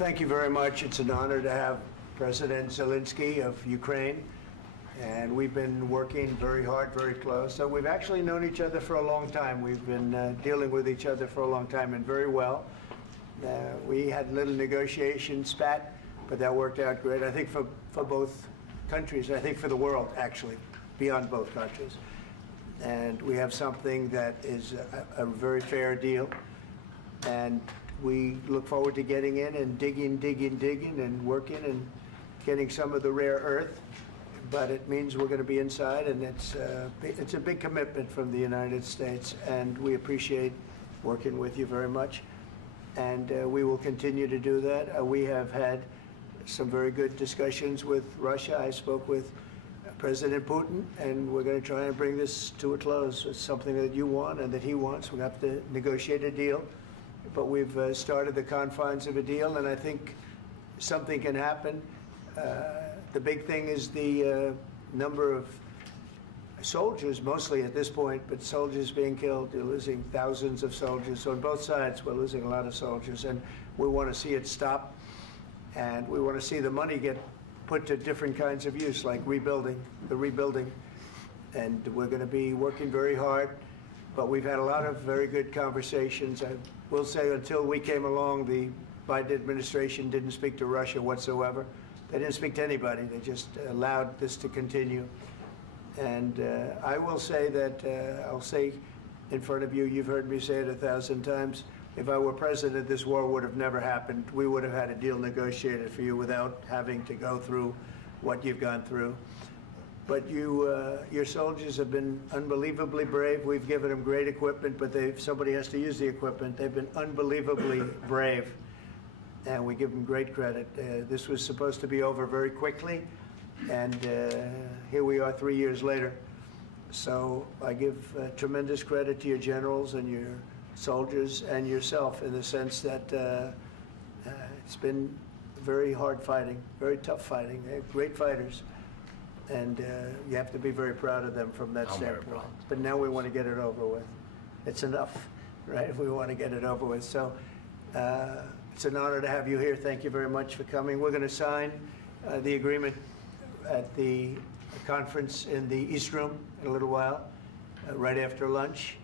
thank you very much. It's an honor to have President Zelensky of Ukraine, and we've been working very hard, very close. So we've actually known each other for a long time. We've been dealing with each other for a long time, and very well. We had a little negotiation spat, but that worked out great, I think, for both countries, I think for the world, actually, beyond both countries. And we have something that is a very fair deal, and we look forward to getting in and digging and working and getting some of the rare earth. But it means we're going to be inside, and it's a big commitment from the United States, and we appreciate working with you very much. And we will continue to do that. We have had some very good discussions with Russia. I spoke with President Putin, and we're going to try and bring this to a close. It's something that you want and that he wants. We have to negotiate a deal. But we've started the confines of a deal, and I think something can happen. The big thing is the number of soldiers, mostly at this point, but soldiers being killed. You're losing thousands of soldiers. So on both sides, we're losing a lot of soldiers, and we want to see it stop. And we want to see the money get put to different kinds of use, like rebuilding. And we're going to be working very hard. But we've had a lot of very good conversations. I will say until we came along, the Biden administration didn't speak to Russia whatsoever. They didn't speak to anybody. They just allowed this to continue. And I will say that, I'll say in front of you, you've heard me say it 1,000 times, if I were president, this war would have never happened. We would have had a deal negotiated for you without having to go through what you've gone through. But your soldiers have been unbelievably brave. We've given them great equipment, but somebody has to use the equipment. They've been unbelievably brave, and we give them great credit. This was supposed to be over very quickly, and here we are 3 years later. So I give tremendous credit to your generals and your soldiers and yourself, in the sense that it's been very hard fighting, very tough fighting. They're great fighters. And you have to be very proud of them from that standpoint. But now we want to get it over with. It's enough, right? We want to get it over with. So it's an honor to have you here. Thank you very much for coming. We're going to sign the agreement at the conference in the East Room in a little while, right after lunch.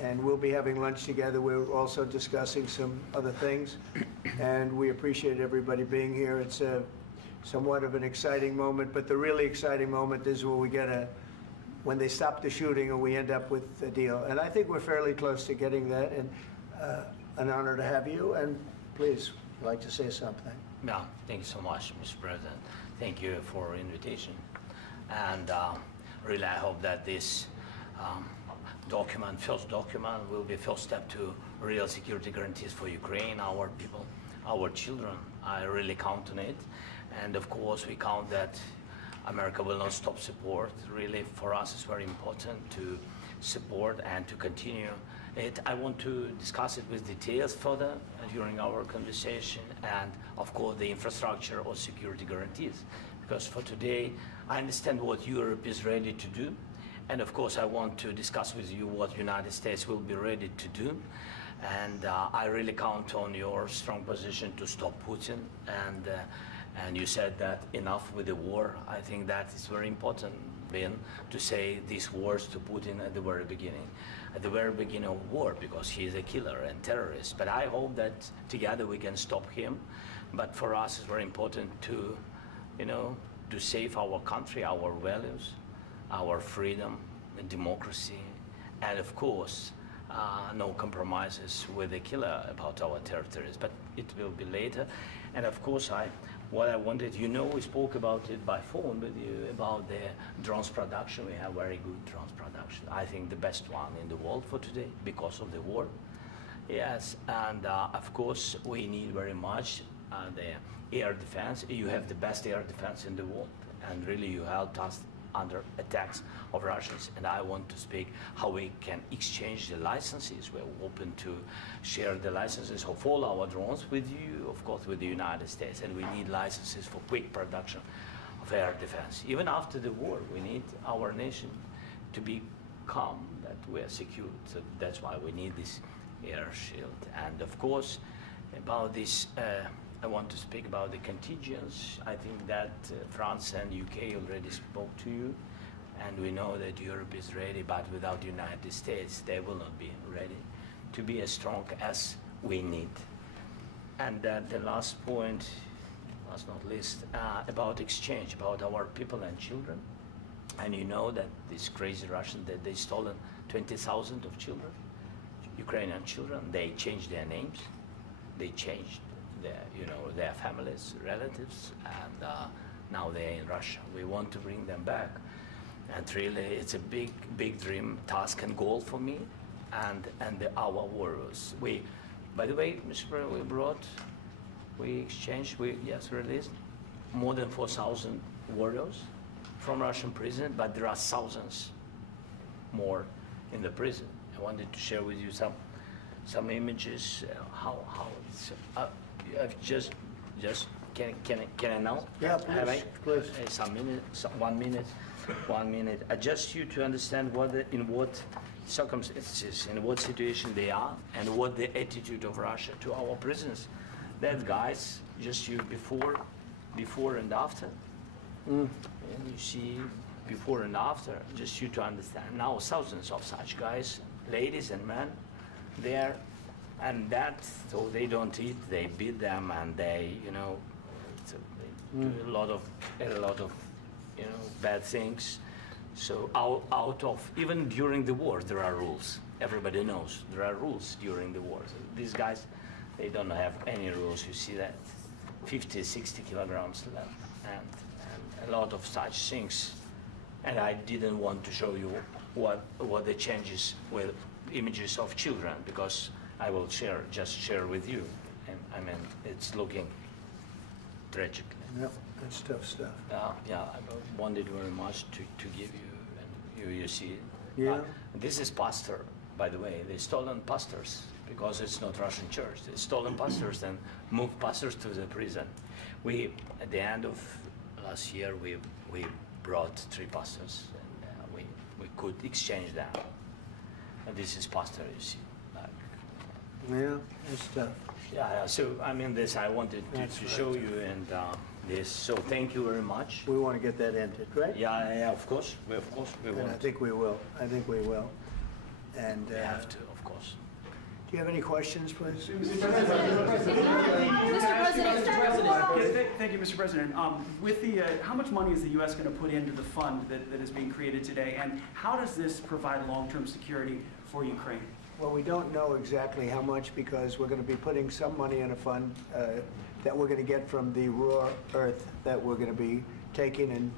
And we'll be having lunch together. We're also discussing some other things. And we appreciate everybody being here. It's somewhat of an exciting moment, but the really exciting moment is when they stop the shooting and we end up with a deal. And I think we're fairly close to getting that, and an honor to have you. And please, I'd like to say something. Yeah, thank you so much, Mr. President. Thank you for the invitation. And really, I hope that this first document, will be first step to real security guarantees for Ukraine, our people, our children. I really count on it. And of course, we count that America will not stop support. Really, for us, it's very important to support and to continue it. I want to discuss it with details further during our conversation, and of course, the infrastructure or security guarantees. Because for today, I understand what Europe is ready to do. And of course, I want to discuss with you what the United States will be ready to do. And I really count on your strong position to stop Putin. And you said that enough with the war. I think that is very important, Ben, to say these words to Putin at the very beginning of war, because he is a killer and terrorist. But I hope that together we can stop him. But for us, it's very important to, to save our country, our values, our freedom and democracy, and of course, no compromises with the killer about our territories, but it will be later. And of course, what I wanted, we spoke about it by phone with you, about the drones production. We have very good drones production. I think the best one in the world for today, because of the war. Yes, and of course, we need very much the air defense. You have the best air defense in the world, and really you helped us under attacks of Russians, and I want to speak how we can exchange the licenses. We're open to share the licenses of all our drones with you, of course, with the United States, and we need licenses for quick production of air defense. Even after the war, we need our nation to be calm, that we are secure. So that's why we need this air shield. And of course, about this I want to speak about the contingents. I think that France and UK already spoke to you, and we know that Europe is ready, but without the United States, they will not be ready to be as strong as we need. And the last point, last not least, about exchange, about our people and children. And you know that these crazy Russians, that they stolen 20,000 of children, Ukrainian children. They changed their names, they changed their, their families, relatives, and now they're in Russia. We want to bring them back, and really, it's a big, big dream, task, and goal for me, and our warriors. By the way, Mr. President, we exchanged, released more than 4,000 warriors from Russian prison, but there are thousands more in the prison. I wanted to share with you some images. How it's can I now? Yeah, please. Have I? Please. Some minute, 1 minute, 1 minute. Just you to understand in what circumstances, in what situation they are, and what the attitude of Russia to our prisoners. That guys, just you before and after. And you see before and after, just you to understand. Now thousands of such guys, ladies and men, there, and so they don't eat, they beat them, and they, they do a lot of bad things. So out of, even during the war, there are rules. Everybody knows there are rules during the war. So these guys, they don't have any rules. You see that 50, 60 kilograms left, and a lot of such things. And I didn't want to show you what the changes with images of children, because I will just share with you. And I mean, it's looking tragic. Yep, that's tough stuff. Yeah, I wanted very much to give you, and you see. Yeah. This is pastor, by the way. They stolen pastors because it's not Russian church. They stolen pastors and moved pastors to the prison. At the end of last year, we brought 3 pastors, and we could exchange them. And this is pastor, you see. Yeah, that's tough. Yeah. So I mean, this I wanted to show you, and this. So thank you very much. We want to get that ended, right? Yeah. Of course, we And want. I think we will. And We have to, of course. do you have any questions, please? Mr. President, thank you, Mr. President. With the, how much money is the U.S. going to put into the fund that is being created today, and how does this provide long-term security for Ukraine? Well, we don't know exactly how much, because we're going to be putting some money in a fund that we're going to get from the raw earth that we're going to be taking and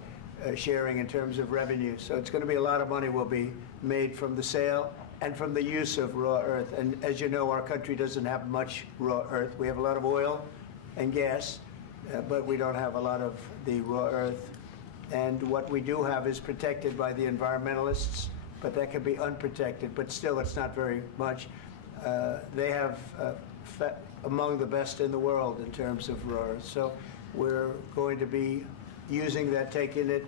sharing in terms of revenue. So it's going to be a lot of money will be made from the sale and from the use of raw earth. And as you know, our country doesn't have much raw earth. We have a lot of oil and gas, but we don't have a lot of the raw earth. And what we do have is protected by the environmentalists, but that can be unprotected, but still it's not very much. They have among the best in the world in terms of raw earth. So we're going to be using that,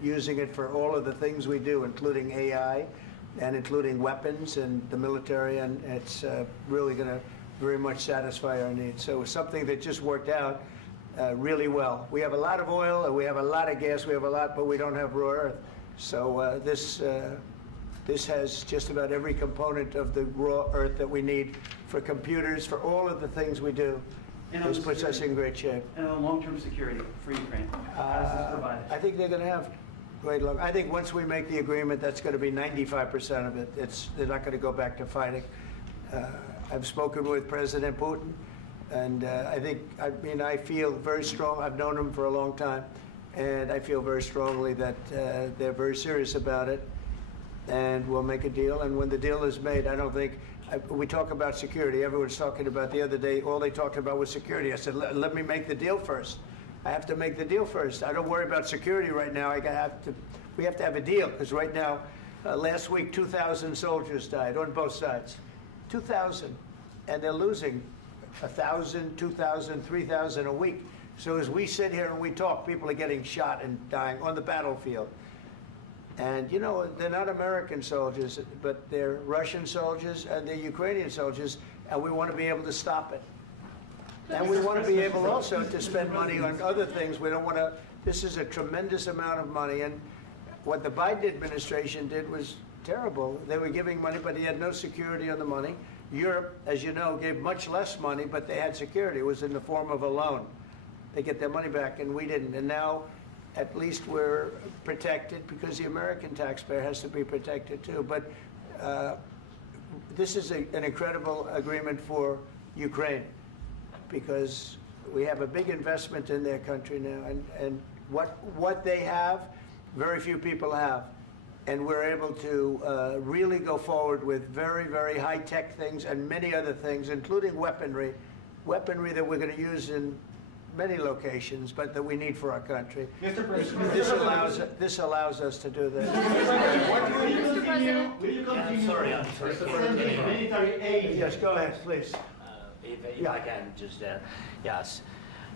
using it for all of the things we do, including AI and including weapons and the military, and it's really going to very much satisfy our needs. So it's something that just worked out really well. We have a lot of oil, and we have a lot of gas, we have a lot, but we don't have raw earth. So this has just about every component of the raw earth that we need for computers, for all of the things we do. This puts us in great shape. And on long-term security for Ukraine, how does this provide it? I think they're going to have great luck. I think once we make the agreement, that's going to be 95% of it. They're not going to go back to fighting. I've spoken with President Putin, and I feel very strong. I've known him for a long time, and I feel very strongly that they're very serious about it, and we'll make a deal. And when the deal is made, I don't think, we talk about security. Everyone's talking about the other day, all they talked about was security. I said, let me make the deal first. I have to make the deal first. I don't worry about security right now. We have to have a deal, because right now, last week, 2,000 soldiers died on both sides. 2,000. And they're losing 1,000, 2,000, 3,000 a week. So as we sit here and we talk, people are getting shot and dying on the battlefield. And, you know, they're not American soldiers, but they're Russian soldiers and they're Ukrainian soldiers, and we want to be able to stop it. And we want to be able also to spend money on other things. We don't want to, this is a tremendous amount of money. And what the Biden administration did was terrible. They were giving money, but he had no security on the money. Europe, as you know, gave much less money, but they had security. It was in the form of a loan. They get their money back, and we didn't. And now, at least we're protected because the American taxpayer has to be protected too. But this is an incredible agreement for Ukraine because we have a big investment in their country now, and what they have, very few people have. And we're able to really go forward with very, very high-tech things and many other things, including weaponry that we're going to use in many locations, but that we need for our country. Mr. President, This allows us to do that. Mr. President, will you continue? I'm sorry. Sending military aid? Yes, go ahead, please. If I can just, yes.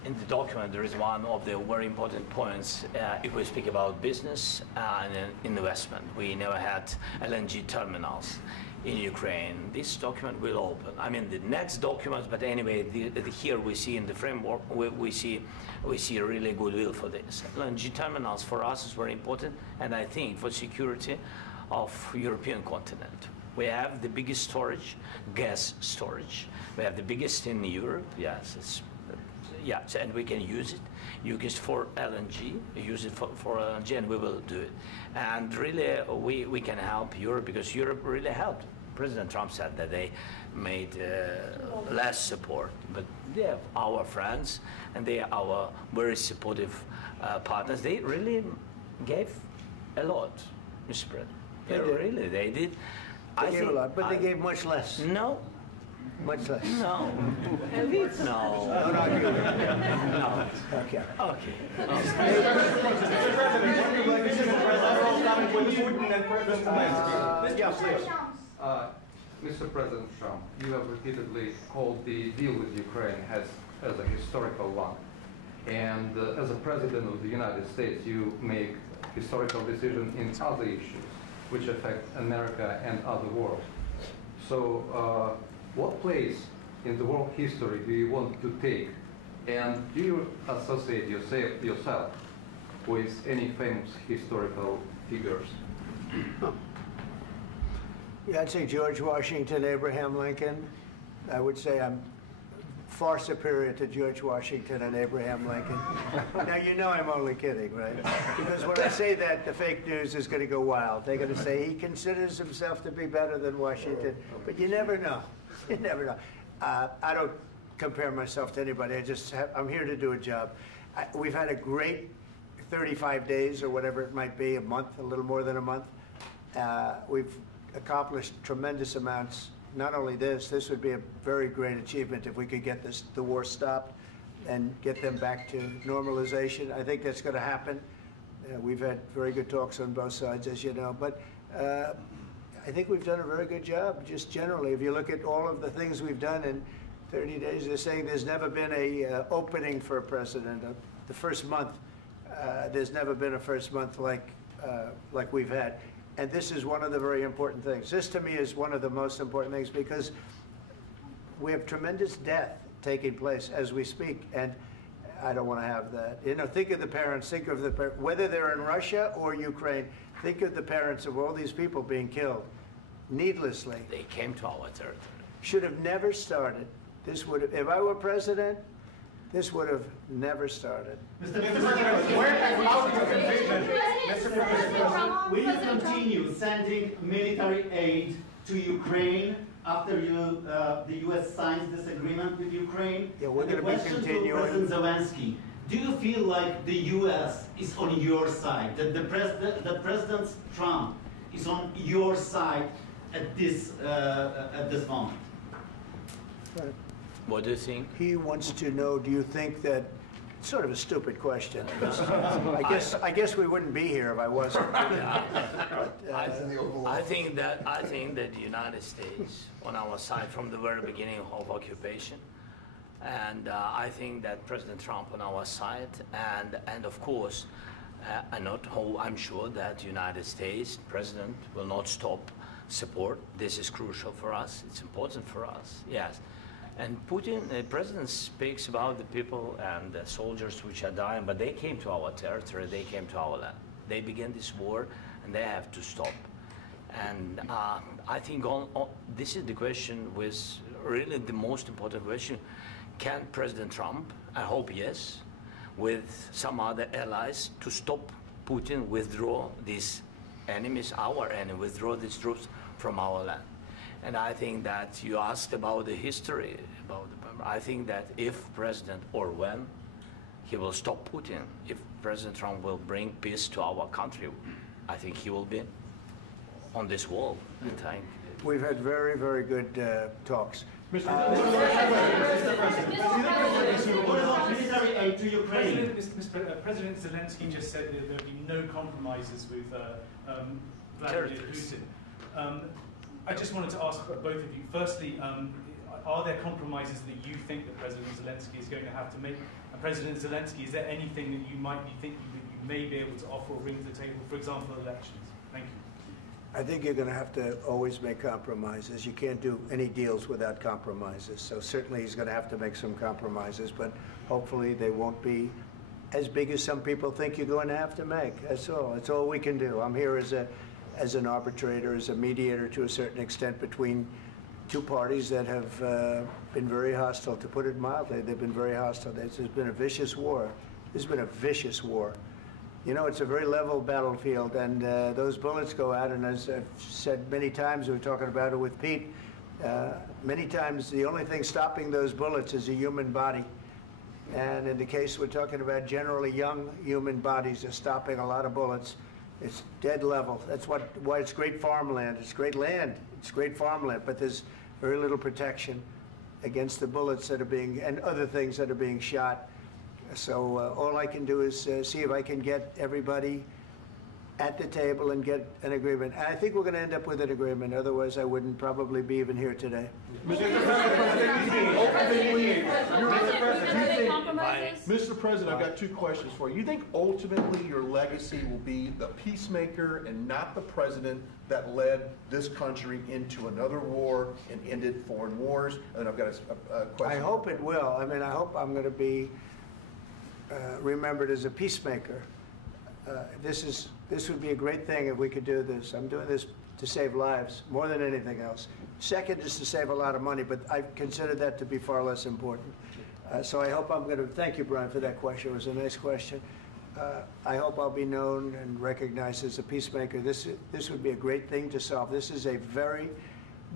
In the document, there is one of the very important points. If we speak about business and investment, we never had LNG terminals in Ukraine. This document will open. I mean, the next documents, but anyway, here we see in the framework, we see really goodwill for this. LNG terminals for us is very important, and I think for security of European continent. We have the biggest storage, gas storage. We have the biggest in Europe. Yes, and we can use it. Use it for LNG. Use it for LNG, and we will do it. And really, we can help Europe because Europe really helped. President Trump said that they made less support, but they are our friends and they are our very supportive partners. They really gave a lot, Mr. President. They did. They gave a lot, but they gave much less. No. Much less. No. No. Don't argue with me. No. Okay. Okay. Mr. President Trump, you have repeatedly called the deal with Ukraine as a historical one. And as a President of the United States, you make historical decisions in other issues which affect America and other world. So what place in the world history do you want to take? And do you associate yourself with any famous historical figures? Yeah, I'd say George Washington, Abraham Lincoln. I would say I'm far superior to George Washington and Abraham Lincoln. Now, you know I'm only kidding, right? Because when I say that, the fake news is going to go wild. They're going to say he considers himself to be better than Washington. But you never know. You never know. I don't compare myself to anybody. I'm here to do a job. We've had a great 35 days or whatever it might be, a month, a little more than a month. We've accomplished tremendous amounts. Not only this would be a very great achievement if we could get the war stopped and get them back to normalization. I think that's going to happen. We've had very good talks on both sides, as you know. But I think we've done a very good job, just generally. If you look at all of the things we've done in 30 days, they're saying there's never been a opening for a president. The first month, there's never been a first month like we've had. And this is one of the very important things. This, to me, is one of the most important things because we have tremendous death taking place as we speak, and I don't want to have that. You know, think of the parents, whether they're in Russia or Ukraine, think of the parents of all these people being killed needlessly. They came to our territory. Should have never started. This would have, if I were president, this would have never started. Mr. President, where has out your conviction? Mr. President, will you continue sending military aid to Ukraine after the U.S. signs this agreement with Ukraine? Yeah, we're going to be continuing. To President Zelensky, do you feel like the U.S. is on your side, that President Trump is on your side at this moment? Right. What do you think? He wants to know, do you think that, it's sort of a stupid question. I guess we wouldn't be here if I wasn't. I think that the United States on our side from the very beginning of occupation, and I think that President Trump on our side, and of course, I'm sure that United States President will not stop support. This is crucial for us. It's important for us. Yes. And Putin, the president speaks about the people and the soldiers which are dying, but they came to our territory, they came to our land. They began this war, and they have to stop. And I think this is the question, with really the most important question. Can President Trump, I hope yes, with some other allies, to stop Putin, withdraw these enemies, our enemy, withdraw these troops from our land? And I think that you asked about the history, I think that if President, or when, he will stop Putin, if President Trump will bring peace to our country, I think he will be on this wall. I think. We've had very, very good talks. What about military aid to Ukraine? President Zelensky just said that there would be no compromises with Vladimir Putin. I just wanted to ask both of you, firstly, are there compromises that you think that President Zelensky is going to have to make? And President Zelensky, is there anything that you might be thinking that you may be able to offer or bring to the table, for example, elections? Thank you. I think you're going to have to always make compromises. You can't do any deals without compromises. So certainly he's going to have to make some compromises, but hopefully they won't be as big as some people think you're going to have to make. That's all. That's all we can do. I'm here as an arbitrator, as a mediator to a certain extent between two parties that have been very hostile, to put it mildly. They've been very hostile. This has been a vicious war. This has been a vicious war. You know, it's a very level battlefield, and those bullets go out, and as I've said many times, we were talking about it with Pete, many times the only thing stopping those bullets is a human body. And in the case we're talking about, generally young human bodies are stopping a lot of bullets. It's dead level. That's why it's great farmland. It's great land. It's great farmland, but there's very little protection against the bullets that are being, and other things that are being shot. So all I can do is see if I can get everybody at the table and get an agreement. And I think we're going to end up with an agreement. Otherwise, I wouldn't probably be even here today. Mr. President, I've got two questions for you. You think ultimately your legacy will be the peacemaker and not the president that led this country into another war and ended foreign wars? And I've got a question. I hope it will. I mean, I hope I'm going to be remembered as a peacemaker. This would be a great thing if we could do this. I'm doing this to save lives more than anything else. Second is to save a lot of money, but I consider that to be far less important. So I hope I'm going to, thank you, Brian, for that question. It was a nice question. I hope I'll be known and recognized as a peacemaker. This would be a great thing to solve. This is a very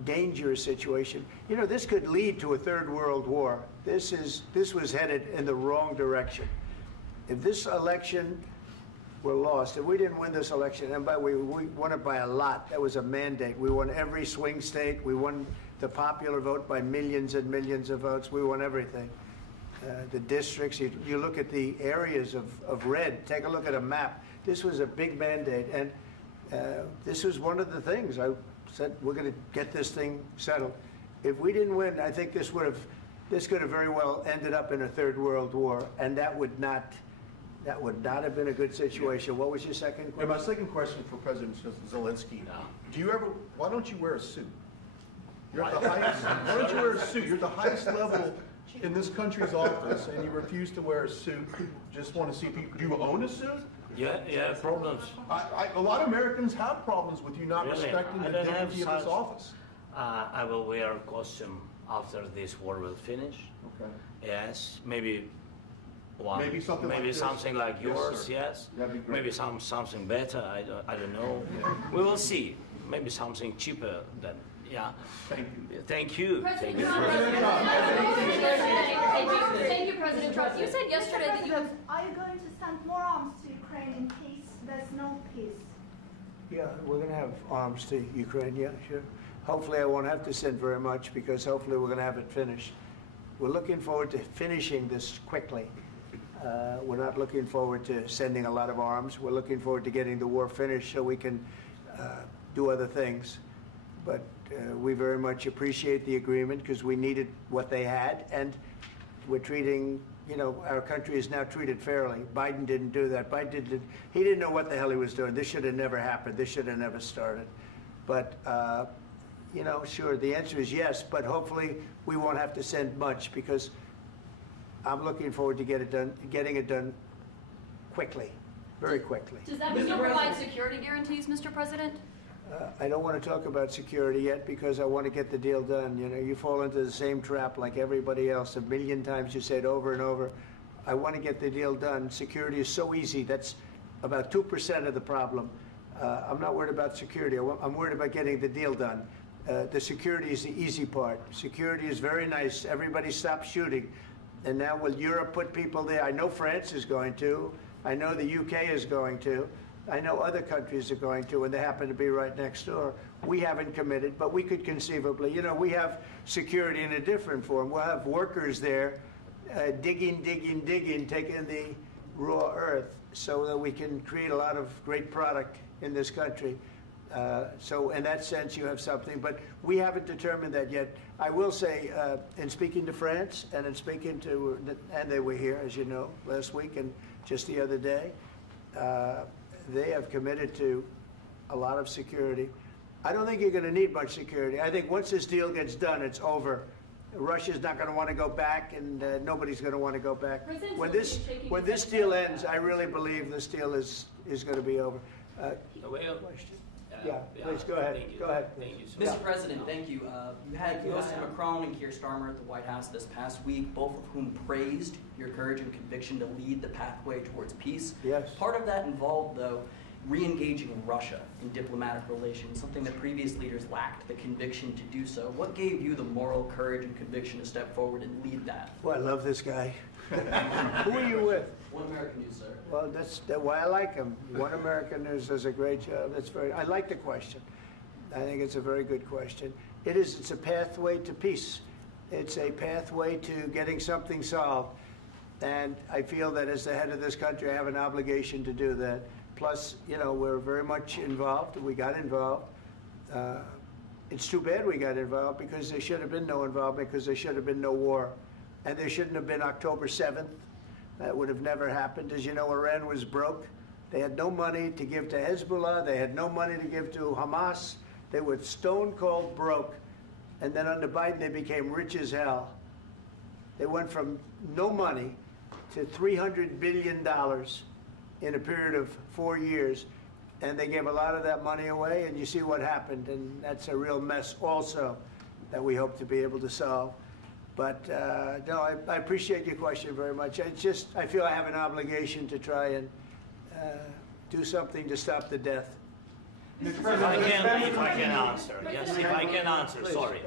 dangerous situation. You know, this could lead to a third world war. This was headed in the wrong direction. If this election were lost, if we didn't win this election, and we won it by a lot, that was a mandate. We won every swing state. We won the popular vote by millions and millions of votes. We won everything. The districts, you look at the areas of red, take a look at a map. This was a big mandate, and this was one of the things. I said, we're going to get this thing settled. If we didn't win, I think this could have very well ended up in a third world war, and that would not have been a good situation. What was your second question? And my second question for President Zelensky, why don't you wear a suit? You're at the highest, why don't you wear a suit? You're at the highest level in this country's office, and you refuse to wear a suit. Just want to see if do you own a suit? Yeah, problems. A lot of Americans have problems with you not respecting the dignity of this office. I will wear a costume after this war will finish. Okay. Yes, maybe something like yours. Yes. That'd be great. Maybe something better. I don't know. Yeah. We will see. Maybe something cheaper than. Yeah. Thank you. Thank you. President Trump. Thank you, President Trump. You said yesterday that you have. Are you going to send more arms to Ukraine in case there's no peace? Yeah, we're going to have arms to Ukraine, yeah, sure. Hopefully I won't have to send very much, because hopefully we're going to have it finished. We're looking forward to finishing this quickly. We're not looking forward to sending a lot of arms. We're looking forward to getting the war finished so we can do other things. But we very much appreciate the agreement, because we needed what they had, and we're treating, you know, our country is now treated fairly. Biden didn't do that. He didn't know what the hell he was doing. This should have never happened. This should have never started. But, you know, sure, the answer is yes, but hopefully we won't have to send much because I'm looking forward to getting it done quickly, very quickly. Does that mean you'll provide security guarantees, Mr. President? I don't want to talk about security yet because I want to get the deal done. You know, you fall into the same trap like everybody else. A million times you say it over and over. I want to get the deal done. Security is so easy. That's about 2% of the problem. I'm not worried about security. I'm worried about getting the deal done. The security is the easy part. Security is very nice. Everybody stopped shooting. And now will Europe put people there? I know France is going to. I know the UK is going to. I know other countries are going to, and they happen to be right next door. We haven't committed, but we could conceivably. You know, we have security in a different form. We'll have workers there digging, taking the raw earth so that we can create a lot of great product in this country. So in that sense, you have something, but we haven't determined that yet. I will say, in speaking to France and in speaking to, and they were here, as you know, last week and just the other day, they have committed to a lot of security. I don't think you're going to need much security. I think once this deal gets done, it's over. Russia's not going to want to go back, and nobody's going to want to go back. When this deal ends, I really believe this deal is going to be over. Question? Yeah, please go ahead. Go ahead. Thank you. Mr. President, thank you. You had Mr. Macron and Keir Starmer at the White House this past week, both of whom praised your courage and conviction to lead the pathway towards peace. Yes. Part of that involved, though, re-engaging Russia in diplomatic relations, something that previous leaders lacked the conviction to do so. What gave you the moral courage and conviction to step forward and lead that? Well, I love this guy. Who are you with? One American News, sir. Well, that's why I like him. One American News does a great job. I like the question. I think it's a very good question. It's a pathway to peace. It's a pathway to getting something solved. And I feel that as the head of this country, I have an obligation to do that. Plus, you know, we're very much involved. We got involved. It's too bad we got involved because there should have been no involvement because there should have been no war. And there shouldn't have been October 7th. That would have never happened. As you know, Iran was broke. They had no money to give to Hezbollah. They had no money to give to Hamas. They were stone cold broke. And then under Biden, they became rich as hell. They went from no money to $300 billion in a period of 4 years. And they gave a lot of that money away, and you see what happened. And that's a real mess also that we hope to be able to solve. But no, I appreciate your question very much. I feel I have an obligation to try and do something to stop the death. If I can answer, yes, if I can answer, Please, sorry,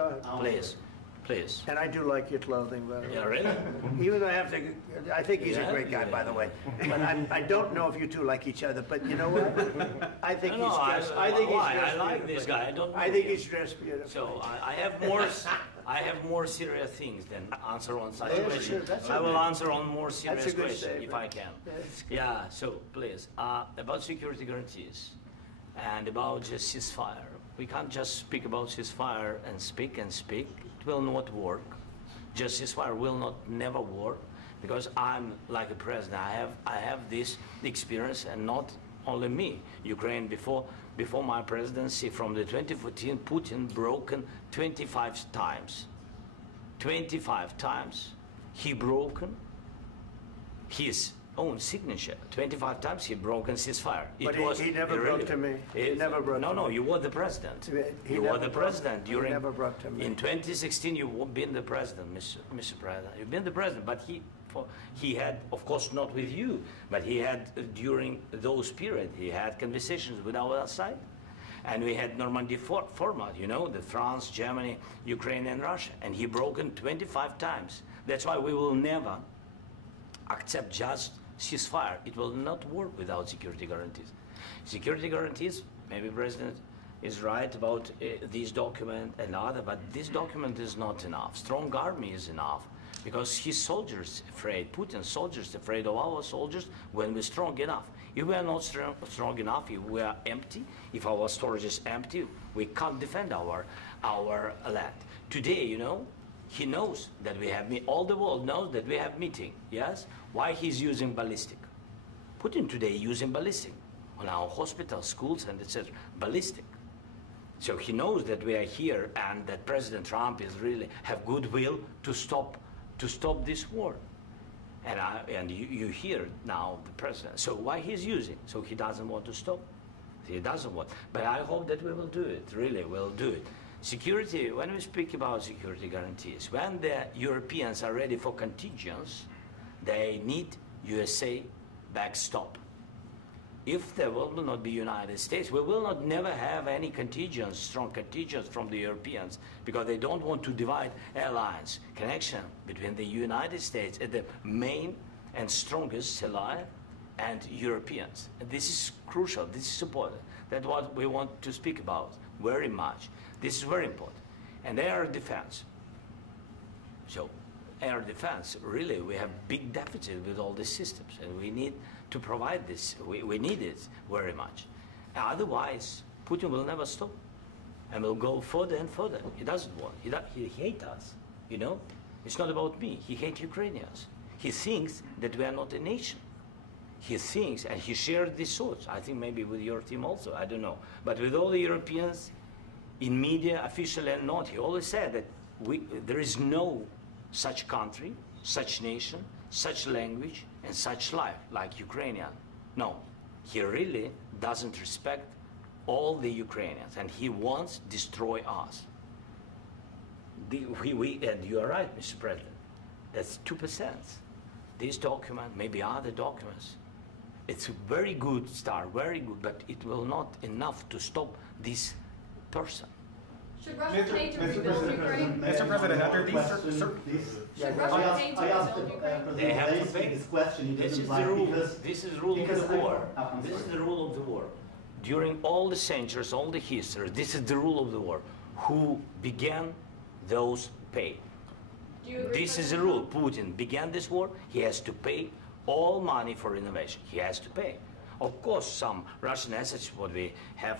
please. And I do like your clothing, by the way. Yeah, really? Even though I think he's a great guy, by the way. But I don't know if you two like each other. But you know what? I think he's dressed. I like this guy. I think he's dressed beautifully. So I have more serious things than answer on such questions. That's I will okay. answer on more serious questions statement. if I can. Yeah. So please, about security guarantees and about just ceasefire. We can't just speak about ceasefire and speak and speak. It will not work. Just ceasefire will never work because I'm like a president. I have this experience, and not only me. Ukraine before my presidency, from the 2014, Putin broken 25 times. 25 times he broken his own signature. 25 times he broken ceasefire. But he never broke to me. He never broke to me. No, you were the president. You were the president during. He never broke to me. In 2016, you've been the president, Mr. President. You've been the president, but he had, of course, not with you, but he had during those periods. He had conversations with our side, and we had Normandy format. You know, the France, Germany, Ukraine, and Russia, and he broken 25 times. That's why we will never accept just ceasefire. It will not work without security guarantees. Security guarantees, maybe President is right about this document and other, but this document is not enough. Strong army is enough because his soldiers afraid, Putin's soldiers afraid of our soldiers when we're strong enough. If we are not strong enough, if we are empty, if our storage is empty, we can't defend our land. Today, you know, he knows that we have, all the world knows that we have meeting, yes? Why he's using ballistic? Putin today using ballistic on our hospitals, schools, and etc. Ballistic. So he knows that we are here and that President Trump is really have goodwill to stop this war. And you hear now the president. So why he's using? So he doesn't want to stop. He doesn't want. But I hope that we will do it. Really, we'll do it. Security. When we speak about security guarantees, when the Europeans are ready for contingents, they need USA backstop. If there will not be United States, we will not never have any contingents, strong contingents from the Europeans, because they don't want to divide alliance connection between the United States as the main and strongest ally and Europeans. And this is crucial, this is important. That's what we want to speak about very much. This is very important. And air defense. So air defense, really, we have big deficit with all these systems, and we need to provide this. We need it very much. Otherwise, Putin will never stop, and will go further and further. He doesn't want. He hates us. You know, it's not about me. He hates Ukrainians. He thinks that we are not a nation. He thinks, and he shared these thoughts. I think maybe with your team also. I don't know, but with all the Europeans, in media, officially and not, he always said that there is no such country, such nation, such language, and such life like Ukrainian. No, he really doesn't respect all the Ukrainians, and he wants to destroy us. And you are right, Mr. President. That's 2%. This document, maybe other documents, it's a very good start, very good, but it will not enough to stop this person. Should Russia pay to rebuild Ukraine? Mr. President, under these Should Russia pay to rebuild Ukraine? They have to pay. This question. This is the rule. This is the rule of the war. This is the rule of the war. During all the centuries, all the history, this is the rule of the war. Who began, those pay. Do you agree? This is the rule. Putin began this war. He has to pay all money for innovation. He has to pay. Of course, some Russian assets, what we have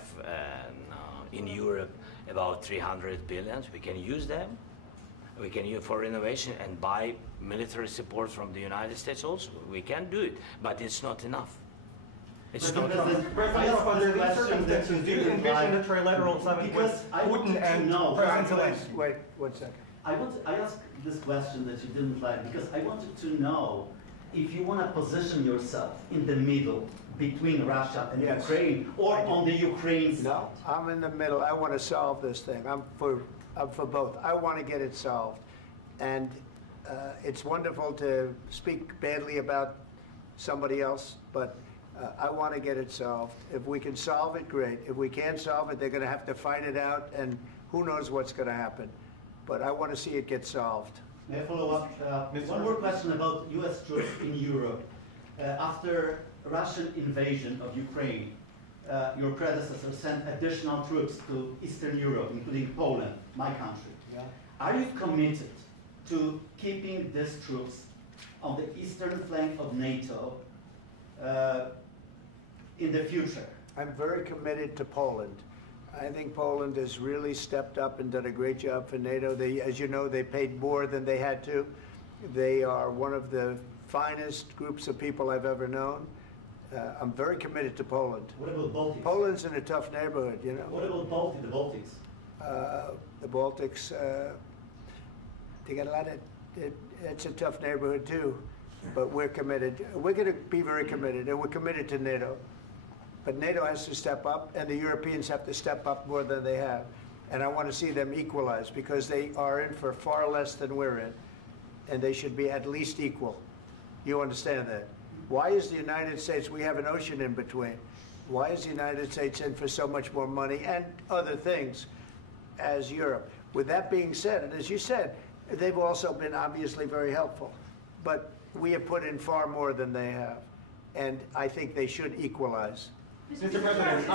in Europe, about 300 billion, we can use them. We can use for innovation and buy military support from the United States also. We can do it, but it's not enough. It's not enough. President, under these circumstances, do you envision a trilateral summit with Putin and President Zelensky? Wait 1 second. I asked this question that you didn't like because I wanted to know if you want to position yourself in the middle between Russia and Yes. Ukraine, or on the Ukraine side. No, I'm in the middle. I want to solve this thing. I'm for both. I want to get it solved. And it's wonderful to speak badly about somebody else, but I want to get it solved. If we can solve it, great. If we can't solve it, they're going to have to fight it out, and who knows what's going to happen. But I want to see it get solved. May I follow up? One more question about U.S. troops in Europe. After Russian invasion of Ukraine, your predecessor sent additional troops to Eastern Europe, including Poland, my country. Yeah. Are you committed to keeping these troops on the eastern flank of NATO in the future? I'm very committed to Poland. I think Poland has really stepped up and done a great job for NATO. As you know, they paid more than they had to. They are one of the finest groups of people I've ever known. I'm very committed to Poland. What about Baltics? Poland's in a tough neighborhood, you know. What about the Baltics? The Baltics, they got a lot of, it's a tough neighborhood too, but we're committed. We're going to be very committed, and we're committed to NATO. But NATO has to step up, and the Europeans have to step up more than they have. And I want to see them equalize, because they are in for far less than we're in, and they should be at least equal. You understand that? Why is the United States, we have an ocean in between, why is the United States in for so much more money and other things as Europe? With that being said, and as you said, they've also been obviously very helpful, but we have put in far more than they have, and I think they should equalize. Mr. President,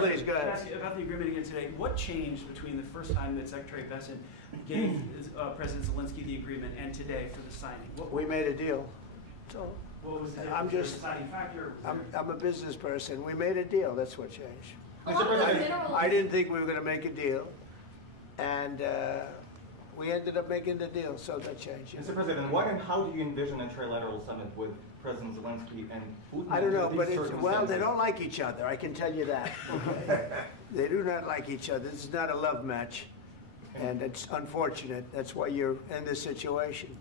Please go ahead. Ask you about the agreement again today. What changed between the first time that Secretary Bessent gave President Zelensky the agreement and today for the signing? We made a deal. So What was the I'm just, deciding factor? I'm a business person. We made a deal. That's what changed. Mr. President, I didn't think we were going to make a deal, and We ended up making the deal, so that changed. Mr. President, what and how do you envision a trilateral summit with President Zelensky and Putin? I don't know, under but these well, they circumstances? don't like each other, I can tell you that. Okay? They do not like each other. This is not a love match, and it's unfortunate. That's why you're in this situation.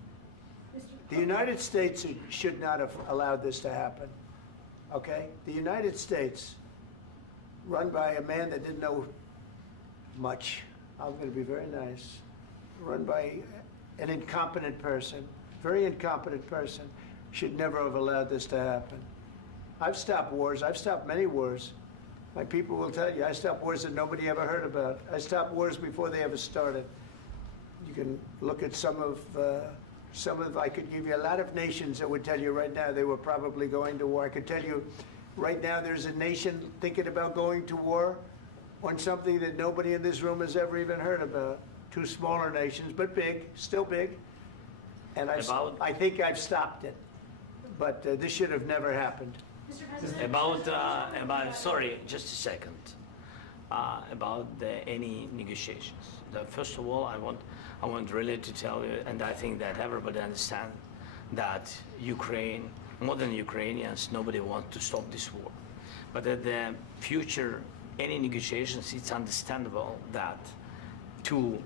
The United States should not have allowed this to happen, okay? The United States, run by a man that didn't know much, I'm going to be very nice, run by an incompetent person, very incompetent person, should never have allowed this to happen. I've stopped wars. I've stopped many wars. My people will tell you, I stopped wars that nobody ever heard about. I stopped wars before they ever started. You can look at some of, I could give you a lot of nations that would tell you right now they were probably going to war. I could tell you right now there's a nation thinking about going to war on something that nobody in this room has ever even heard about. Two smaller nations, but big, still big. And I think I've stopped it. But this should have never happened. Mr. President, Sorry, just a second. About any negotiations. First of all, I want really to tell you, and I think that everybody understands that Ukraine, modern Ukrainians, nobody wants to stop this war. But at the future, any negotiations, it's understandable that two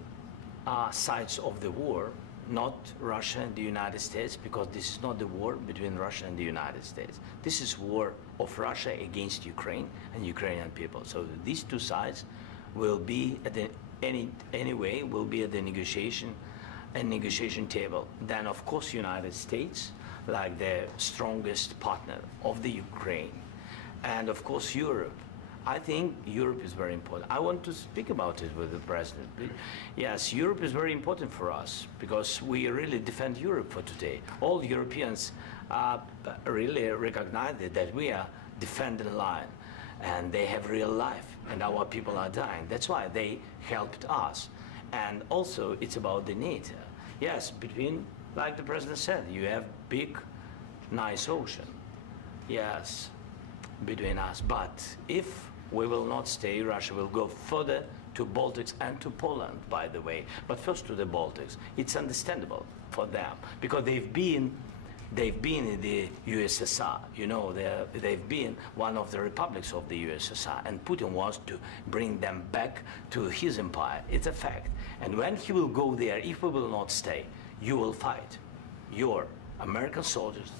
sides of the war, not Russia and the United States, because this is not the war between Russia and the United States. This is war of Russia against Ukraine and Ukrainian people. So these two sides will be at the anyway will be at the negotiation table. Then of course United States, like the strongest partner of the Ukraine, and of course Europe. I think Europe is very important. I want to speak about it with the president. Yes, Europe is very important for us because we really defend Europe for today. All Europeans really recognize that we are defending line, and they have real life, and our people are dying. That's why they helped us. And also, it's about the NATO. Yes, between, like the president said, you have big, nice ocean. Yes, between us. But if we will not stay, Russia will go further to Baltics and to Poland, by the way. But first to the Baltics. It's understandable for them because they've been in the USSR. You know, they've been one of the republics of the USSR, and Putin wants to bring them back to his empire. It's a fact. And when he will go there, if we will not stay, you will fight. Your American soldiers,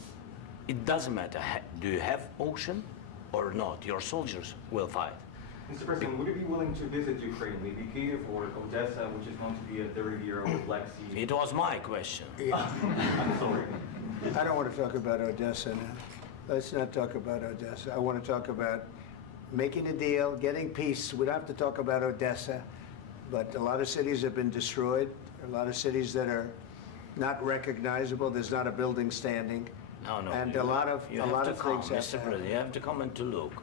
it doesn't matter, do you have ocean or not, your soldiers will fight. Mr. President, would you be willing to visit Ukraine, maybe Kiev or Odessa, which is known to be at the riviera of the Black Sea? It was my question. I'm sorry. I don't want to talk about Odessa now. Let's not talk about Odessa. I want to talk about making a deal, getting peace. We don't have to talk about Odessa, but a lot of cities have been destroyed. A lot of cities that are not recognizable. There's not a building standing. No. And a lot of things have to Mr. President, you have to come and to look.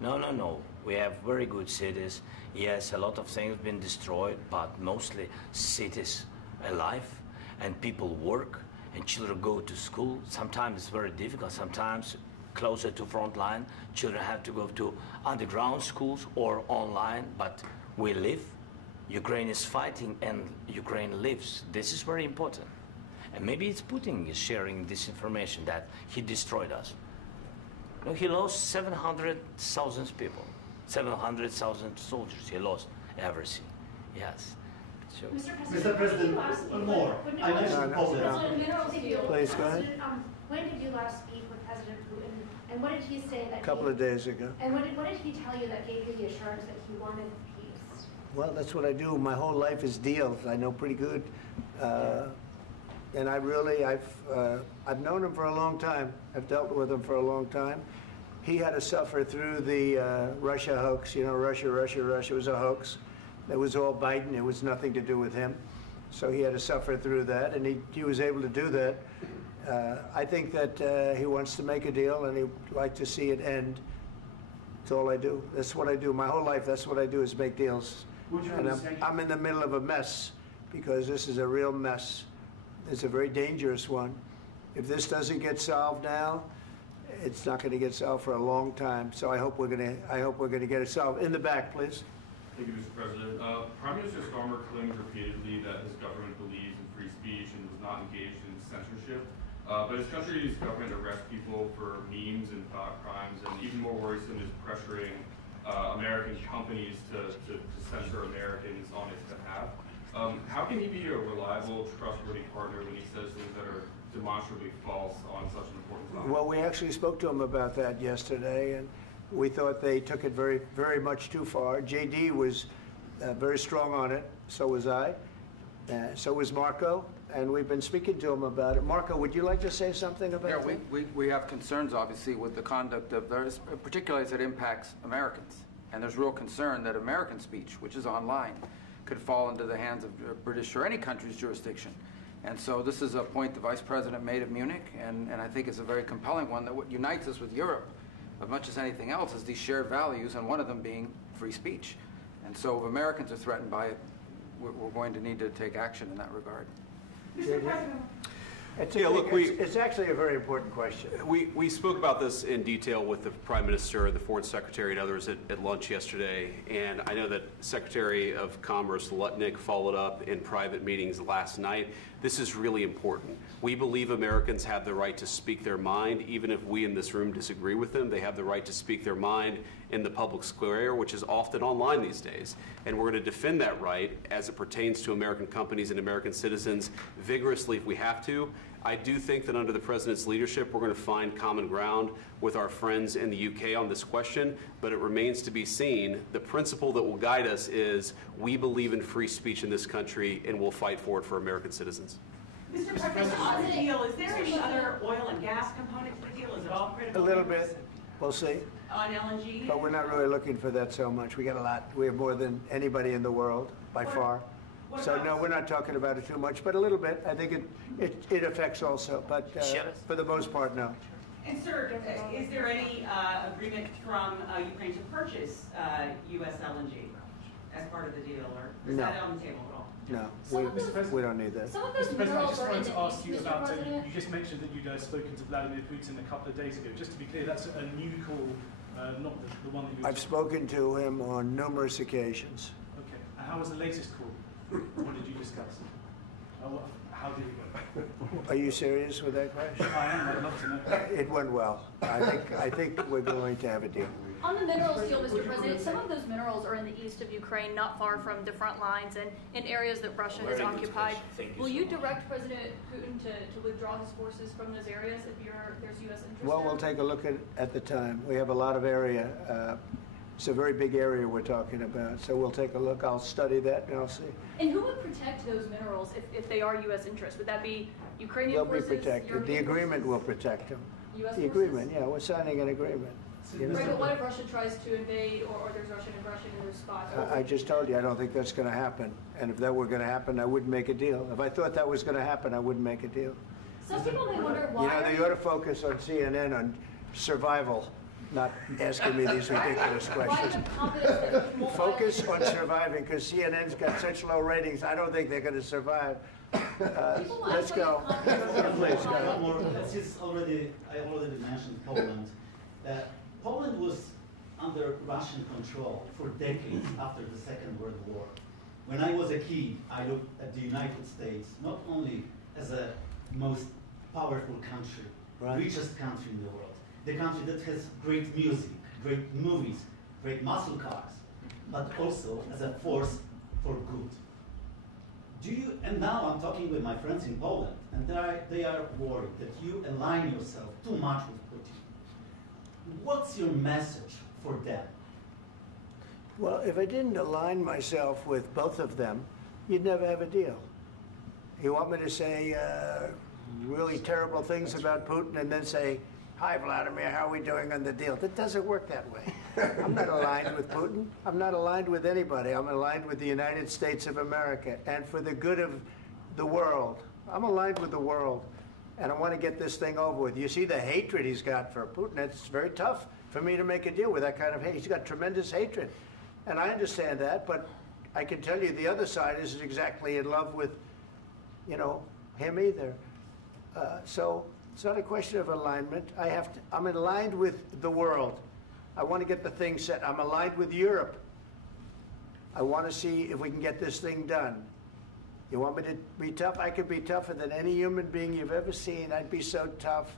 No. We have very good cities. Yes, a lot of things have been destroyed, but mostly cities alive, and people work, and children go to school. Sometimes it's very difficult. Sometimes closer to front line, children have to go to underground schools or online, but we live. Ukraine is fighting, and Ukraine lives. This is very important. And maybe it's Putin is sharing this information that he destroyed us. No, he lost 700,000 people, 700,000 soldiers. He lost everything. Yes. So. Mr. President, more. I mentioned Poland. Please, go ahead. When did you last speak with President Putin, and what did he say that? A couple of days ago. And what did he tell you that gave you the assurance that he wanted peace? Well, that's what I do. My whole life is deals. I know pretty good. And I've known him for a long time. I've dealt with him for a long time. He had to suffer through the Russia hoax. You know, Russia was a hoax. It was all Biden. It was nothing to do with him. So he had to suffer through that, and he was able to do that. I think that he wants to make a deal, and he'd like to see it end. That's all I do. That's what I do. My whole life, that's what I do, is make deals. And I'm in the middle of a mess, because this is a real mess. It's a very dangerous one. If this doesn't get solved now, it's not going to get solved for a long time. So I hope we're going to get it solved. In the back, please. Thank you, Mr. President. Prime Minister Starmer claimed repeatedly that his government believes in free speech and was not engaged in censorship. But his country's government arrests people for memes and thought crimes, and even more worrisome is pressuring American companies to censor Americans on its behalf. How can he be a reliable, trustworthy partner when he says things that are demonstrably false on such an important topic? Well, we actually spoke to him about that yesterday, and we thought they took it very, very much too far. JD was very strong on it. So was I. So was Marco. And we've been speaking to him about it. Marco, would you like to say something about that? Yeah, we have concerns, obviously, with the conduct of theirs, particularly as it impacts Americans. And there's real concern that American speech, which is online, could fall into the hands of British or any country's jurisdiction. And so this is a point the Vice President made at Munich, and I think it's a very compelling one that what unites us with Europe, as much as anything else, is these shared values, and one of them being free speech. And so if Americans are threatened by it, we're going to need to take action in that regard. Mr. President. It's actually a very important question. We spoke about this in detail with the Prime Minister, the Foreign Secretary, and others at lunch yesterday. And I know that Secretary of Commerce Lutnick followed up in private meetings last night. This is really important. We believe Americans have the right to speak their mind, even if we in this room disagree with them. They have the right to speak their mind in the public square, which is often online these days. And we're going to defend that right as it pertains to American companies and American citizens vigorously if we have to. I do think that under the President's leadership, we're going to find common ground with our friends in the UK on this question, but it remains to be seen. The principle that will guide us is we believe in free speech in this country, and we'll fight for it for American citizens. Mr. President, on the deal, is there any other oil and gas component to the deal? Is it all critical? A little bit. We'll see. On LNG? But we're not really looking for that so much. We got a lot. We have more than anybody in the world, by far. So no, we're not talking about it too much, but a little bit. I think it affects also, but for the most part, no. And sir, is there any agreement from Ukraine to purchase U.S. LNG as part of the deal, or is that on the table at all? No, we don't need that. Mr. President, I just wanted to ask you about, you just mentioned that you'd spoken to Vladimir Putin a couple of days ago. Just to be clear, that's a new call, not the one that you... I've spoken to him on numerous occasions. Okay, and how was the latest call? What did you discuss? How did it go? Are you serious with that question? I am. I'd love to know. It went well. I think we're going to have a deal. On the minerals deal, Mr. President, some of those minerals are in the east of Ukraine, not far from the front lines and in areas that Russia has occupied. Will you direct President Putin to withdraw his forces from those areas if there's U.S. interest? Well, we'll take a look at the time. We have a lot of area. It's a very big area we're talking about, so we'll take a look. I'll study that and I'll see. And who would protect those minerals if they are U.S. interests? Would that be Ukrainian forces? They'll be protected. The agreement will protect them. U.S. The agreement, yeah, we're signing an agreement. Right, but what if Russia tries to invade or there's Russian aggression in those spots? I just told you I don't think that's going to happen. And if that were going to happen, I wouldn't make a deal. If I thought that was going to happen, I wouldn't make a deal. Some people may wonder why. You know, they ought to focus on CNN on survival, not asking me these ridiculous questions. Focus on surviving, because CNN's got such low ratings, I don't think they're going to survive. Let's go. Please, go ahead. I already mentioned Poland. Poland was under Russian control for decades after the Second World War. When I was a kid, I looked at the United States not only as a most powerful country, richest country in the world, the country that has great music, great movies, great muscle cars, but also as a force for good. And now I'm talking with my friends in Poland, and they are worried that you align yourself too much with Putin. What's your message for them? Well, if I didn't align myself with both of them, you'd never have a deal. You want me to say really terrible things about Putin and then say, "Hi, Vladimir, how are we doing on the deal?" That doesn't work that way. I'm not aligned with Putin. I'm not aligned with anybody. I'm aligned with the United States of America and for the good of the world. I'm aligned with the world. And I want to get this thing over with. You see the hatred he's got for Putin. It's very tough for me to make a deal with that kind of hate. He's got tremendous hatred. And I understand that, but I can tell you the other side isn't exactly in love with, him either. So it's not a question of alignment. I'm aligned with the world. I want to get the thing set. I'm aligned with Europe. I want to see if we can get this thing done. You want me to be tough? I could be tougher than any human being you've ever seen. I'd be so tough.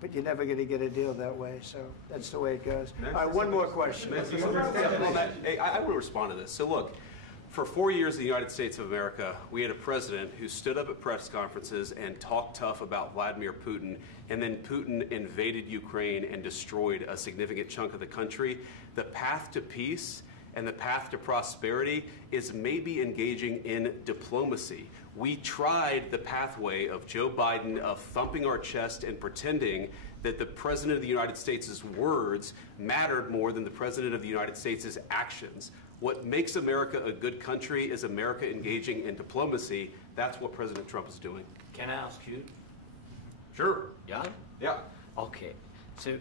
But you're never going to get a deal that way, so that's the way it goes. All right, one more question. Hey, I will respond to this. So look, for 4 years in the United States of America, we had a president who stood up at press conferences and talked tough about Vladimir Putin, and then Putin invaded Ukraine and destroyed a significant chunk of the country. The path to peace and the path to prosperity is maybe engaging in diplomacy. We tried the pathway of Joe Biden of thumping our chest and pretending that the President of the United States' words mattered more than the President of the United States' actions. What makes America a good country is America engaging in diplomacy. That's what President Trump is doing. Can I ask you? Sure. Yeah? Yeah. Okay. So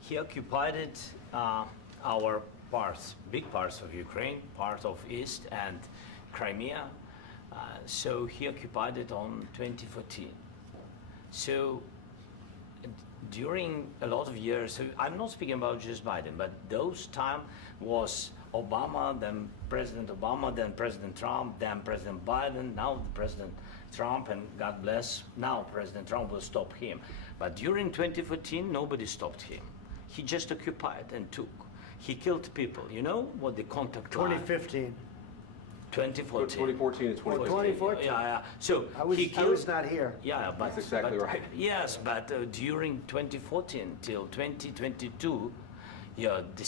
he occupied our parts, big parts of Ukraine, part of East and Crimea. So he occupied it on 2014. So during a lot of years, so I'm not speaking about just Biden, but those time was Obama, then President Obama, then President Trump, then President Biden, now President Trump, and God bless, now President Trump will stop him. But during 2014, nobody stopped him. He just occupied and took. He killed people. You know what the contact line? 2015. 2014 2014. and 2014. 2014. Yeah. So I was not here. Yeah, but that's exactly right. Yes, but during 2014 till 2022, yeah, the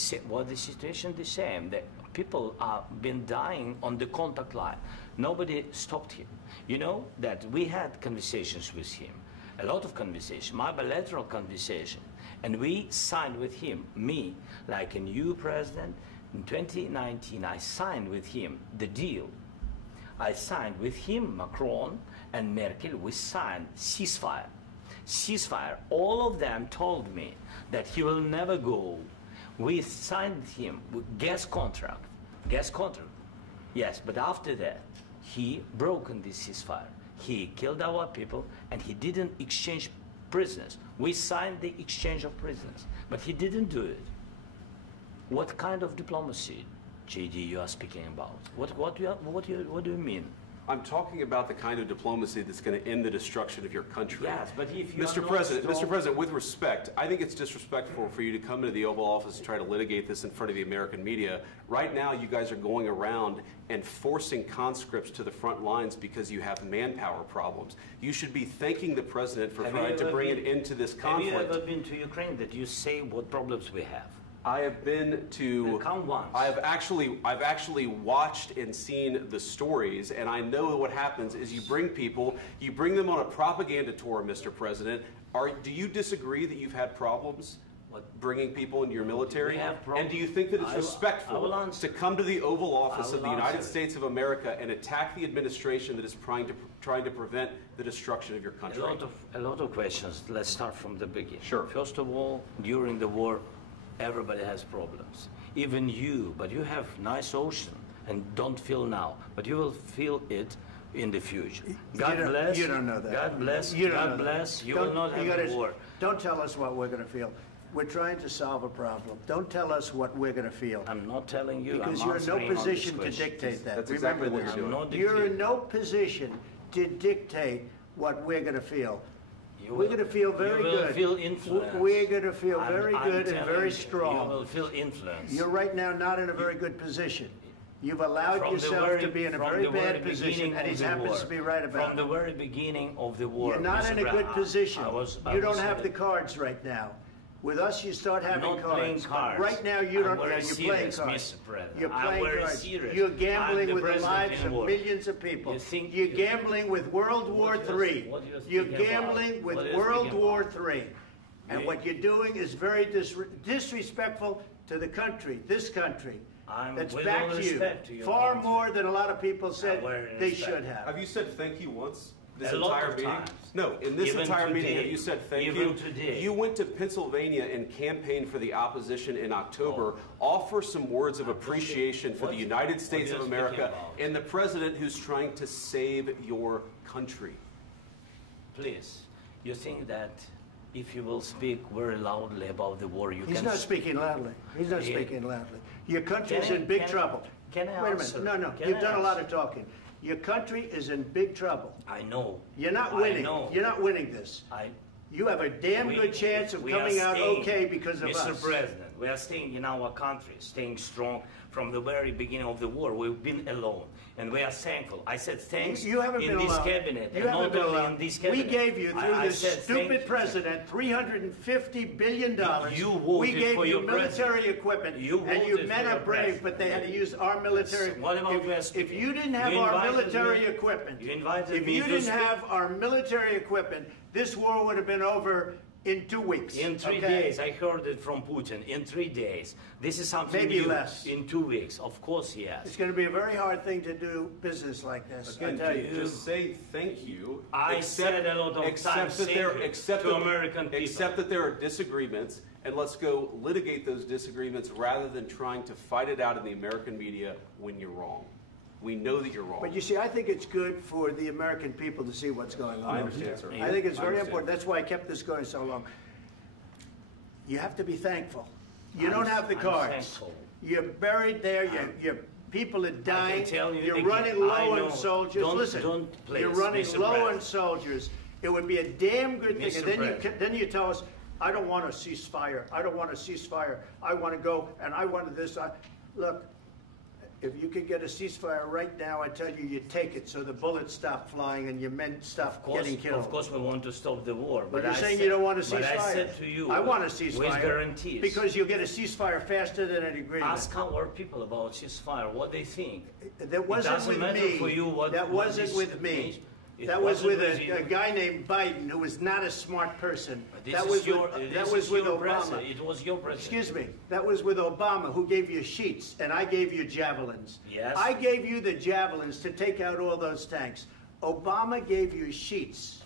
situation the same. The people have been dying on the contact line. Nobody stopped him. You know that we had conversations with him, a lot of conversation, my bilateral conversation, and we signed with him, me, like a new president. In 2019, I signed with him the deal. I signed with him, Macron and Merkel, we signed ceasefire. Ceasefire. All of them told me that he will never go. We signed with him with gas contract. Gas contract. Yes, but after that, he broken this ceasefire. He killed our people and he didn't exchange prisoners. We signed the exchange of prisoners, but he didn't do it. What kind of diplomacy, JD, you are speaking about? What do you mean? I'm talking about the kind of diplomacy that's going to end the destruction of your country. Yes, but if you Mr. President, with respect, I think it's disrespectful for you to come into the Oval Office and try to litigate this in front of the American media. Right now, you guys are going around and forcing conscripts to the front lines because you have manpower problems. You should be thanking the President for trying to bring an end to this conflict. Have you ever been to Ukraine that you say what problems we have? I have been to. Count once. I've actually watched and seen the stories, and I know what happens is you bring them on a propaganda tour, Mr. President. Do you disagree that you've had problems bringing people into your military? And do you think that it's respectful to come to the Oval Office of the United States of America and attack the administration that is trying to prevent the destruction of your country? A lot of questions. Let's start from the beginning. Sure. First of all, during the war, everybody has problems. Even you, but you have nice ocean and don't feel now, but you will feel it in the future. God bless. You don't know that. God bless. You God bless. You will not have a war. Don't tell us what we're going to feel. We're trying to solve a problem. Don't tell us what we're going to feel. I'm not telling you. Because you're in no position to dictate that. That's exactly what you're doing. You're in no position to dictate what we're going to feel. We're going to feel very good. You will feel influence. We're going to feel very good and very strong. You will feel influence. You're right now not in a very good position. You've allowed yourself to be in a very bad position, and he happens to be right about it. From the very beginning of the war. You're not in a good position. You don't have the cards right now. With us, you start having cards. Playing cards. Right now, you don't. You're playing cards. You're playing cards. You're gambling with the lives of millions of people. You're gambling with World War III. You're gambling with World War III. And what you're doing is very disrespectful to the country, this country. That's back to you. Far more than a lot of people said they should have. Have you said thank you once? This entire meeting? No, in this entire meeting, have you said thank you? You went to Pennsylvania and campaigned for the opposition in October. Offer some words of appreciation for the United States of America and the president who's trying to save your country. Please, you think that if you will speak very loudly about the war, you can... He's not speaking loudly. He's not speaking loudly. Your country's in big trouble. Can I Wait a answer? minute. No, Can you've I done a lot answer? of talking. Your country is in big trouble. I know. You're not I winning. know. You're not winning this. You have a damn good chance of coming out okay because of us. Mr. President, we are staying in our country, staying strong from the very beginning of the war. We've been alone, and we are thankful. I said thanks You haven't in been this alone. cabinet, You and haven't not been only alone. in this cabinet. We gave you, through I this said stupid president, $350 billion. You voted we gave for you your military president. equipment, You and you voted men for are your brave, president. but they had to use our military. What about West If you didn't have You our invited military me- equipment, You invited if me you to didn't speak. have our military equipment, this war would have been over in 2 weeks. In 3 okay? days, I heard it from Putin. In 3 days, this is something Maybe new. less. In 2 weeks, of course, yes. It's going to be a very hard thing to do business like this. Again, I tell you. just say thank you. I said a lot of times that there, thank you accept to that- American people. Accept that there are disagreements, and let's go litigate those disagreements rather than trying to fight it out in the American media when you're wrong. We know that you're wrong. But you see, I think it's good for the American people to see what's going on. I understand, sir. I think it's I very understand. important. That's why I kept this going so long. You have to be thankful. You I'm- don't have the I'm cards. thankful. You're buried there. Your people are dying. tell you You're again, running I low know. on soldiers. Don't- Listen, don't, please, you're running Mr. low on President. soldiers. It would be a damn good thing. Mr. And then President. then you tell us, I don't want a ceasefire. I don't want a ceasefire. I want to go and I want this. Look, if you could get a ceasefire right now, I tell you, you take it so the bullets stop flying and your men stop getting killed. Of course, we want to stop the war. But you're I saying said- you don't want a ceasefire. But I said to you, I want a ceasefire. with guarantees. Because you'll get a ceasefire faster than an agreement. Ask our people about ceasefire, what they think. That wasn't it doesn't with matter me. for you what That what wasn't is- with me. It That was wasn't with you. a guy named Biden who was not a smart person. This That is was your, with, this that was is with your Obama. president. It was your president. Excuse me. That was with Obama, who gave you sheets, and I gave you javelins. Yes. I gave you the javelins to take out all those tanks. Obama gave you sheets.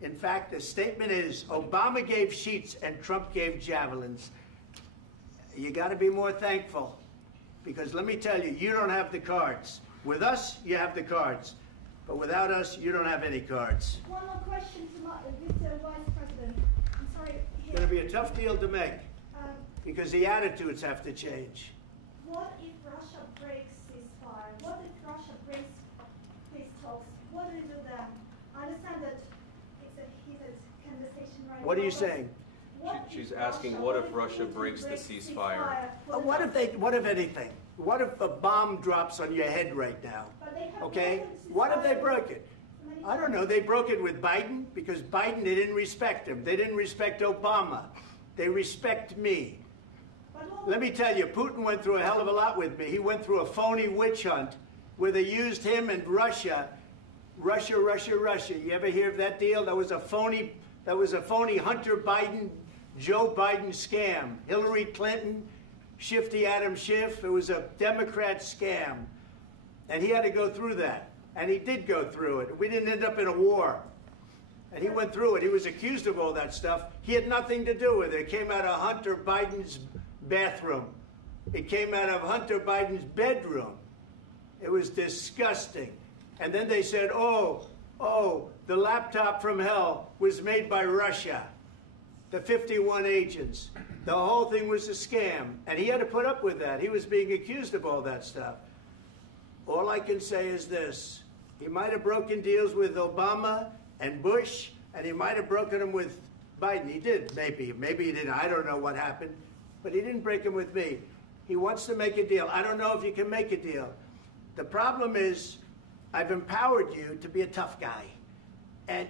In fact, the statement is Obama gave sheets and Trump gave javelins. You got to be more thankful, because let me tell you, you don't have the cards. With us, you have the cards. But without us, you don't have any cards. One more question to Mr. Vice President. I'm sorry. It's going to be a tough deal to make, Um, because the attitudes have to change. What if Russia breaks ceasefire? What if Russia breaks peace talks? What do you do then? I understand that it's a heated conversation right now. What are you but saying? what She's if asking, what if Russia breaks the ceasefire? What if anything? What if a bomb drops on your head right now? But they have Okay? broken What if they ceasefire broke it? many I don't times. know. They broke it with Biden because Biden, they didn't respect him. They didn't respect Obama. They respect me. But what- Let me tell you, Putin went through a hell of a lot with me. He went through a phony witch hunt where they used him and Russia. Russia. You ever hear of that deal? That was a phony Hunter Biden, Joe Biden scam. Hillary Clinton, Shifty Adam Schiff. It was a Democrat scam. And he had to go through that. And he did go through it. We didn't end up in a war. And he went through it. He was accused of all that stuff. He had nothing to do with it. It came out of Hunter Biden's bathroom. It came out of Hunter Biden's bedroom. It was disgusting. And then they said, oh, the laptop from hell was made by Russia. The 51 agents. The whole thing was a scam. And he had to put up with that. He was being accused of all that stuff. All I can say is this. He might have broken deals with Obama and Bush, and he might have broken them with Biden. He did, maybe. Maybe he didn't. I don't know what happened. But he didn't break them with me. He wants to make a deal. I don't know if you can make a deal. The problem is, I've empowered you to be a tough guy. And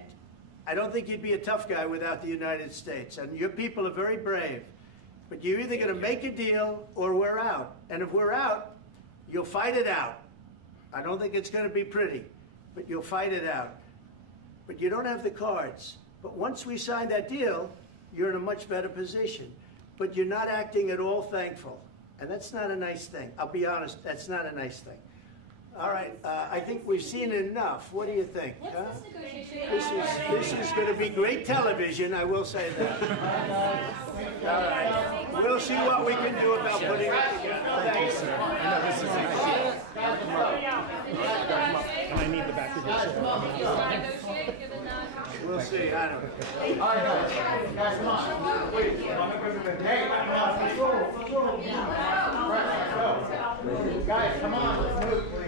I don't think you'd be a tough guy without the United States. And your people are very brave. But you're either going to make a deal or we're out. And if we're out, you'll fight it out. I don't think it's going to be pretty, but you'll fight it out. But you don't have the cards. But once we sign that deal, you're in a much better position. But you're not acting at all thankful. And that's not a nice thing. I'll be honest, that's not a nice thing. All right, I think we've seen enough. What do you think? Huh? This is going to be great television, I will say that. All right. We'll see what we can do about putting it together. Thanks. I need the back of your chair. We'll see. I don't know. All right, guys, come on. Wait. Hey, let's go. Guys, come on, let's move.